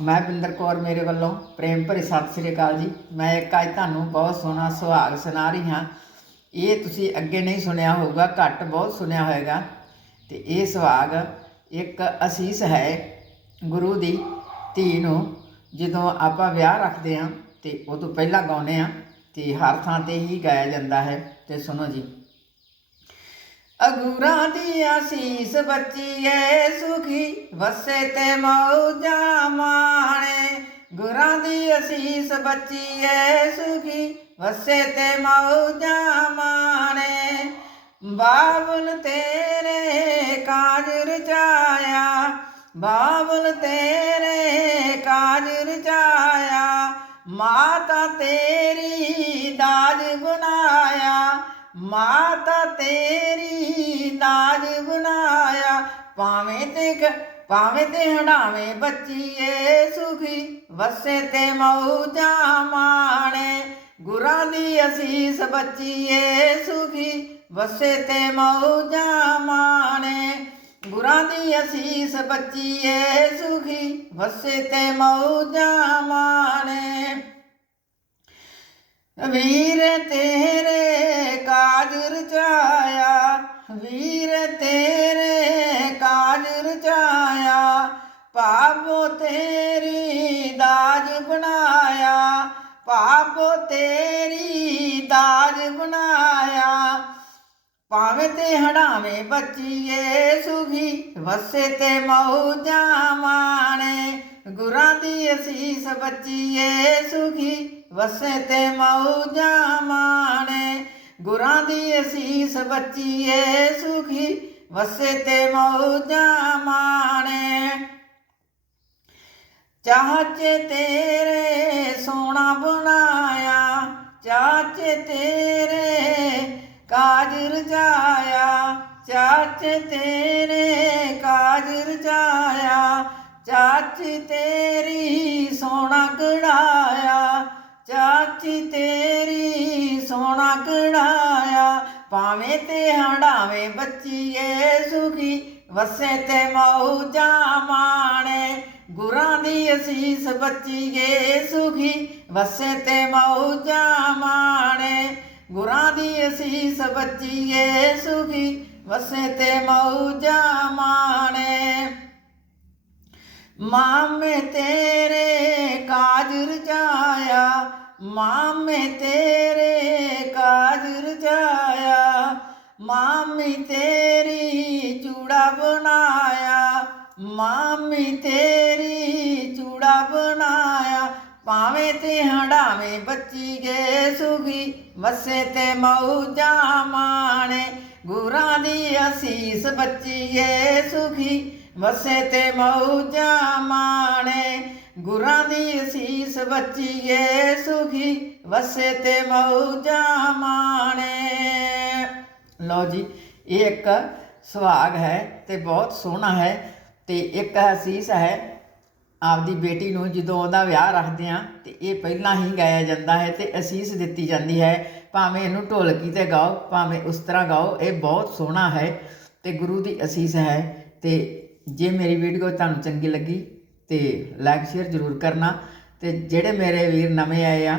ਮੈਂ ਬਿੰਦਰ ਕੌਰ ਮੇਰੇ ਵੱਲੋਂ ਪ੍ਰੇਮ ਭਰੀ ਸਤਿ ਸ੍ਰੀ ਅਕਾਲ ਜੀ। ਮੈਂ ਇੱਕ ਅੱਜ ਤੁਹਾਨੂੰ ਬਹੁਤ ਸੋਹਣਾ ਸੁਹਾਗ ਸੁਣਾ ਰਹੀ ਹਾਂ। ਇਹ ਤੁਸੀਂ ਅੱਗੇ ਨਹੀਂ ਸੁਣਿਆ ਹੋਊਗਾ, ਘੱਟ ਬਹੁਤ ਸੁਣਿਆ ਹੋਵੇਗਾ ਤੇ ਇਹ ਸੁਹਾਗ ਇੱਕ ਅਸੀਸ ਹੈ ਗੁਰੂ ਦੀ ਧੀ ਨੂੰ, ਜਦੋਂ ਆਪਾਂ ਵਿਆਹ ਰੱਖਦੇ ਹਾਂ ਤੇ ਉਹ ਤੋਂ ਪਹਿਲਾਂ ਗਾਉਂਦੇ ਹਾਂ ਤੇ ਹਰ ਥਾਂ ਤੇ ਹੀ ਗਾਇਆ ਜਾਂਦਾ ਹੈ। ਤੇ ਸੁਣੋ ਜੀ। ਅਗੂਰਾਂ ਦੀ ਆਸੀਸ ਬੱਚੀ ਏ ਸੁਖੀ, ਵਸੇ ਤੇ ਮੌਜਾਂ ਮਾਣੇ। ਗੁਰਾਂ ਦੀ ਅਸੀਸ ਬੱਚੀ ਏ ਸੁਖੀ, ਵਸੇ ਤੇ ਮੌਜਾਂ ਮਾਣੇ। ਬਾਬਲ ਤੇਰੇ ਕਾਜ ਰਚਾਇਆ ਬਾਬਲ ਤੇਰੇ ਕਾਜ ਰਚਾਇਆ ਮਾਤਾ ਤੇਰੀ ਦਾਜ ਬਣਾਇਆ ਮਾਤਾ ਤੇਰੀ ਦਾਜ ਬਣਾਇਆ, ਭਾਵੇਂ ਤੇ ਭਾਵੇਂ ਤੇ ਹੰਡਾਵੇਂ ਬੱਚੀਏ ਸੁਖੀ, ਵਸੇ ਤੇ ਮੌਜਾਂ ਮਾਣੇ। ਗੁਰਾਂ ਦੀ ਅਸੀਸ ਬੱਚੀਏ ਸੁਖੀ, ਵਸੇ ਤੇ ਮੌਜਾਂ ਮਾਣੇ। ਗੁਰਾਂ ਦੀ ਅਸੀਸ ਬੱਚੀਏ ਸੁਖੀ, ਵਸੇ ਤੇ ਮੌਜਾਂ ਮਾਣੇ। ਵੀਰ ਤੇ ਪਾਪੋ ਤੇਰੀ ਦਾਜ ਬਣਾਇਆ ਪਾਪੋ ਤੇਰੀ ਦਾਜ ਬਣਾਇਆ। ਭਾਵੇਂ ਤੇ ਹੜਾਵੇਂ ਬੱਚੀਏ ਸੁਖੀ, ਵਸੇ ਤੇ ਮੌਜਾਂ ਮਾਣੇ ਗੁਰਾਂ ਦੀ ਅਸੀਸ ਬੱਚੀਏ ਸੁਖੀ, ਵਸੇ ਤੇ ਮੌਜਾਂ ਮਾਣੇ ਗੁਰਾਂ ਦੀ ਅਸੀਸ ਬੱਚੀਏ ਸੁਖੀ, ਵਸੇ ਤੇ ਮੌਜਾਂ ਮਾਣੇ ਚਾਚੇ ਤੇਰੇ ਸੋਨਾ ਬਣਾਇਆ ਚਾਚੇ ਤੇਰੇ ਕਾਜ ਰਚਾਇਆ ਚਾਚੇ ਤੇਰੇ ਕਾਜ ਰਚਾਇਆ ਚਾਚੀ ਤੇਰੀ ਸੋਨਾ ਕਢਾਇਆ ਚਾਚੀ ਤੇਰੀ ਸੋਨਾ ਕਢਾਇਆ। ਭਾਵੇਂ ਤੇ ਹੰਡਾਵੇਂ ਬੱਚੀਏ ਸੁਖੀ, ਵਸੇ ਤੇ ਮੌਜਾਂ ਮਾਣੇ ਗੁਰਾਂ ਦੀ ਅਸੀਸ ਬੱਚੀਏ ਸੁਖੀ ਵਸੇ ਤੇ ਮੌਜਾਂ ਮਾਣੇ ਗੁਰਾਂ ਦੀ ਅਸੀਸ ਬੱਚੀਏ ਸੁਖੀ ਵਸੇ ਤੇ ਮੌਜਾਂ ਮਾਣੇ ਮਾਮੇ ਤੇਰੇ ਕਾਜ ਰਚਾਇਆ ਮਾਮੇ ਤੇਰੇ ਕਾਜ ਰਚਾਇਆ ਮਾਮੀ ਤੇਰੀ ਚੂੜਾ ਬਣਾਇਆ ਮਾਮੀ ਤੇਰੀ ਚੂੜਾ ਬਣਾਇਆ, ਭਾਵੇਂ ਤੇ ਹੰਡਾਵੇਂ ਬੱਚੀ ਗੇ ਸੁਖੀ ਵਸੇ ਤੇ ਮੌਜਾਂ ਮਾਣੇ ਗੁਰਾਂ ਦੀ ਅਸੀਸ ਬੱਚੀ ਏ ਸੁਖੀ ਵਸੇ ਤੇ ਮੌਜਾਂ ਮਾਣੇ ਗੁਰਾਂ ਦੀ ਅਸੀਸ ਬੱਚੀ ਏ ਸੁਖੀ ਵਸੇ ਤੇ ਮੌਜਾਂ ਮਾਣੇ ਲਓ ਜੀ, ਇਹ ਇੱਕ ਸੁਹਾਗ ਹੈ ਤੇ ਬਹੁਤ ਸੋਹਣਾ ਹੈ। ਤੇ ਇੱਕ ਅਸੀਸ ਹੈ ਆਪਦੀ ਬੇਟੀ ਨੂੰ ਜਦੋਂ ਉਹਦਾ ਵਿਆਹ ਰੱਖਦੇ ਆ ਤੇ ਇਹ ਪਹਿਲਾਂ ਹੀ ਗਾਇਆ ਜਾਂਦਾ ਹੈ ਤੇ ਅਸੀਸ ਦਿੱਤੀ ਜਾਂਦੀ ਹੈ, ਭਾਵੇਂ ਇਹਨੂੰ ਢੋਲਕੀ ਤੇ ਗਾਓ, ਭਾਵੇਂ ਉਸ ਤਰ੍ਹਾਂ ਗਾਓ, ਇਹ ਬਹੁਤ ਸੋਹਣਾ ਹੈ ਤੇ ਗੁਰੂ ਦੀ ਅਸੀਸ ਹੈ ਤੇ ਜੇ ਮੇਰੀ ਵੀਡੀਓ ਤੁਹਾਨੂੰ ਚੰਗੀ ਲੱਗੀ ਤੇ ਲਾਈਕ ਸ਼ੇਅਰ ਜ਼ਰੂਰ ਕਰਨਾ ਤੇ ਜਿਹੜੇ ਮੇਰੇ ਵੀਰ ਨਵੇਂ ਆਏ ਆ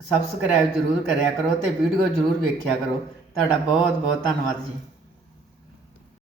ਸਬਸਕ੍ਰਾਈਬ ਜ਼ਰੂਰ ਕਰਿਆ ਕਰੋ ਤੇ ਵੀਡੀਓ ਜ਼ਰੂਰ ਵੇਖਿਆ ਕਰੋ। ਤੁਹਾਡਾ ਬਹੁਤ ਬਹੁਤ ਧੰਨਵਾਦ ਜੀ।